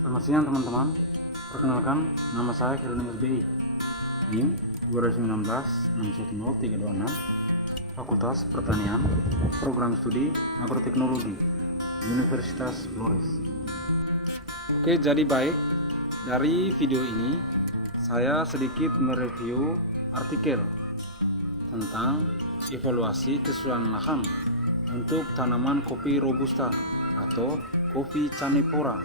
Selamat siang teman-teman. Perkenalkan, nama saya Kirun SBI. NIM 2019-610326, Fakultas Pertanian, Program Studi Agroteknologi, Universitas Flores. Oke, jadi baik. Dari video ini saya sedikit mereview artikel tentang evaluasi kesesuaian lahan untuk tanaman kopi robusta atau kopi canepora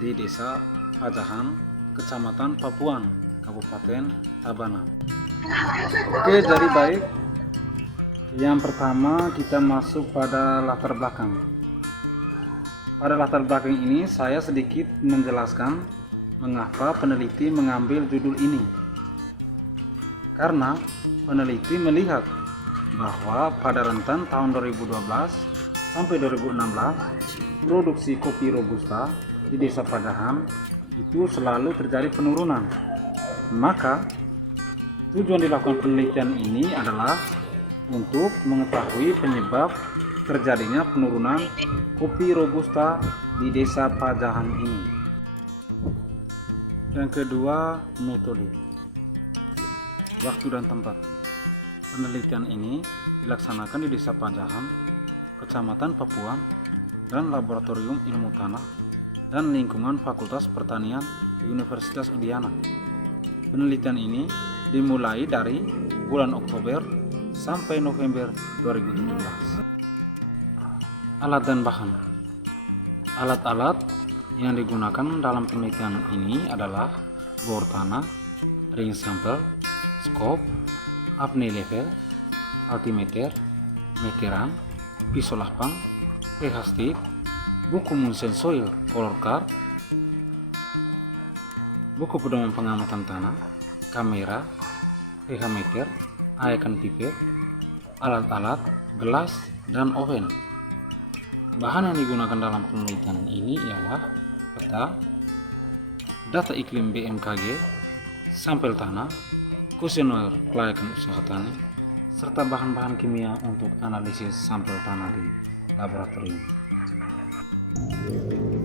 di Desa Pajahan, Kecamatan Papuan, Kabupaten Tabanan. Oke, jadi baik. Yang pertama kita masuk pada latar belakang. Pada latar belakang ini saya sedikit menjelaskan mengapa peneliti mengambil judul ini. Karena peneliti melihat bahwa pada rentan tahun 2012 sampai 2016 produksi kopi robusta di Desa Pajahan itu selalu terjadi penurunan. Maka tujuan dilakukan penelitian ini adalah untuk mengetahui penyebab terjadinya penurunan kopi robusta di Desa Pajahan ini. Yang kedua, metode, waktu dan tempat. Penelitian ini dilaksanakan di Desa Pajahan, Kecamatan Papuan, dan Laboratorium Ilmu Tanah dan Lingkungan Fakultas Pertanian Universitas Udayana. Penelitian ini dimulai dari bulan Oktober sampai November 2017. Alat dan bahan. Alat-alat yang digunakan dalam penelitian ini adalah bor tanah, ring sampel, scope, apnea level, altimeter, meteran, pisau lapang, pH stick, buku Munson Soil Color Card, buku pedoman pengamatan tanah, kamera, pH meter, aekan pipet, alat-alat, gelas, dan oven. Bahan yang digunakan dalam penelitian ini ialah peta, data iklim BMKG, sampel tanah, kuesioner kelayakan usaha tani, serta bahan-bahan kimia untuk analisis sampel tanah di laboratorium.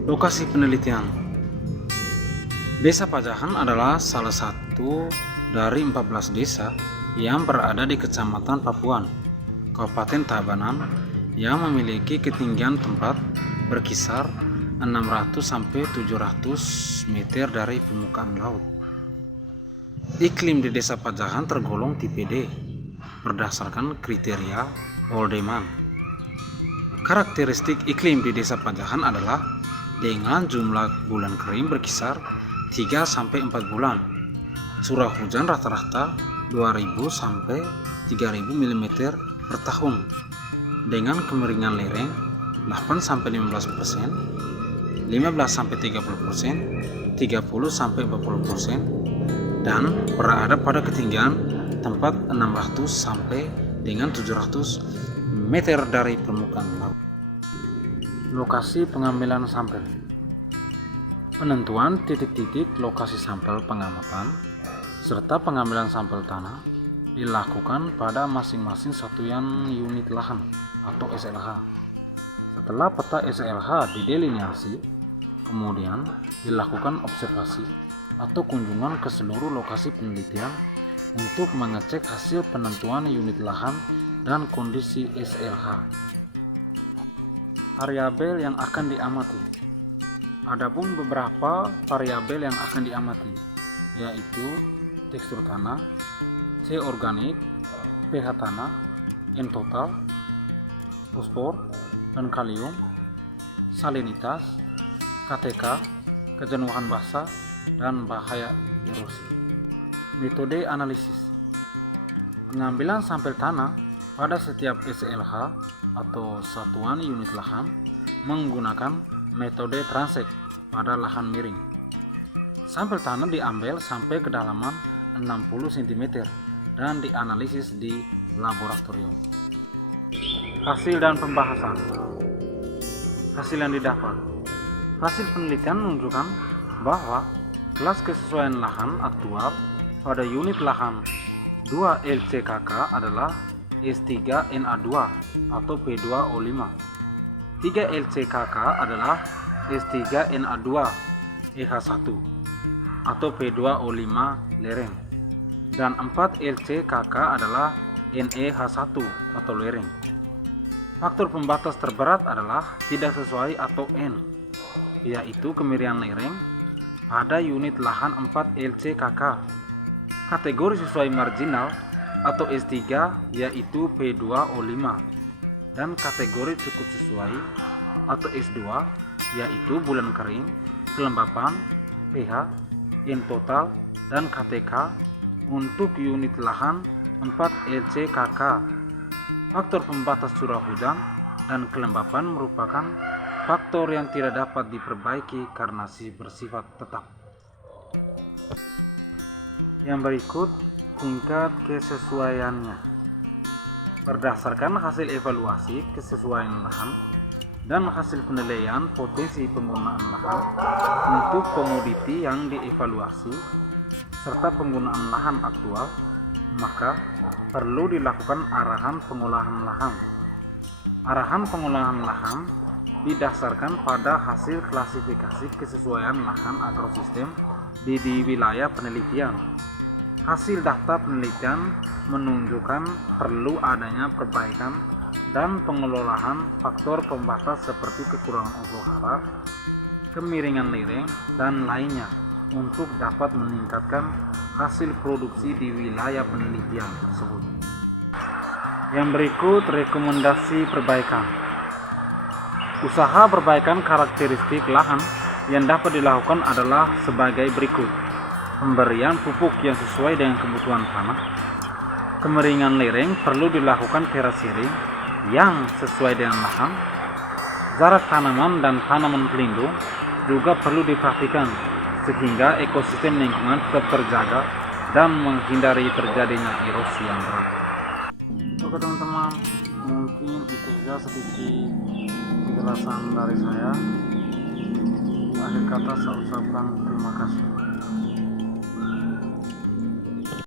Lokasi penelitian. Desa Pajahan adalah salah satu dari 14 desa yang berada di Kecamatan Papuan, Kabupaten Tabanan, yang memiliki ketinggian tempat berkisar 600 sampai 700 meter dari permukaan laut. Iklim di Desa Pajahan tergolong tipe D berdasarkan kriteria Holdeman. Karakteristik iklim di Desa Pajahan adalah dengan jumlah bulan kering berkisar 3 sampai 4 bulan. Curah hujan rata-rata 2000 sampai 3000 mm per tahun dengan kemeringan lereng 8 sampai 15%, 15 sampai 30%, 30 sampai 40%, dan berada pada ketinggian tempat 600 sampai dengan 700 meter dari permukaan laut. Lokasi pengambilan sampel. Penentuan titik-titik lokasi sampel pengamatan serta pengambilan sampel tanah dilakukan pada masing-masing satuan unit lahan atau SLH. Setelah peta SLH didelineasi, kemudian dilakukan observasi atau kunjungan ke seluruh lokasi penelitian untuk mengecek hasil penentuan unit lahan dan kondisi SLH. Variabel yang akan diamati. Adapun beberapa variabel yang akan diamati, yaitu tekstur tanah, C organik, pH tanah, N total, fosfor dan kalium, salinitas, KTK, kejenuhan basah, dan bahaya erosi. Metode analisis. Pengambilan sampel tanah pada setiap SLH atau satuan unit lahan menggunakan metode transek pada lahan miring. Sampel tanah diambil sampai kedalaman 60 cm dan dianalisis di laboratorium. Hasil dan pembahasan. Hasil yang didapat. Hasil penelitian menunjukkan bahwa kelas kesesuaian lahan aktual pada unit lahan 2 LCKK adalah S3NA2 atau P2O5. 3 LCKK adalah S3NA2 EH1 atau P2O5 lereng, dan 4 LCKK adalah NeH1 atau lereng. Faktor pembatas terberat adalah tidak sesuai atau N, yaitu kemiringan lereng pada unit lahan 4 LCKK. Kategori sesuai marginal atau S3 yaitu P2O5, dan kategori cukup sesuai atau S2 yaitu bulan kering, kelembapan, pH, N total, dan KTK untuk unit lahan 4 LCKK. Faktor pembatas curah hujan dan kelembapan merupakan faktor yang tidak dapat diperbaiki karena bersifat tetap. Yang berikut tingkat kesesuaiannya. Berdasarkan hasil evaluasi kesesuaian lahan dan hasil penilaian potensi penggunaan lahan untuk komoditi yang dievaluasi serta penggunaan lahan aktual, maka perlu dilakukan arahan pengolahan lahan. Arahan pengolahan lahan didasarkan pada hasil klasifikasi kesesuaian lahan agrosistem di wilayah penelitian. Hasil data penelitian menunjukkan perlu adanya perbaikan dan pengelolaan faktor pembatas seperti kekurangan unsur hara, kemiringan lereng, dan lainnya untuk dapat meningkatkan hasil produksi di wilayah penelitian tersebut. Yang berikut rekomendasi perbaikan. Usaha perbaikan karakteristik lahan yang dapat dilakukan adalah sebagai berikut. Pemberian pupuk yang sesuai dengan kebutuhan tanah. Kemiringan lereng perlu dilakukan terasering yang sesuai dengan lahan. Jarak tanaman dan tanaman pelindung juga perlu diperhatikan sehingga ekosistem lingkungan tetap terjaga dan menghindari terjadinya erosi yang berat. Oke teman-teman, mungkin itu saja sedikit penjelasan dari saya. Akhir kata saya ucapkan terima kasih.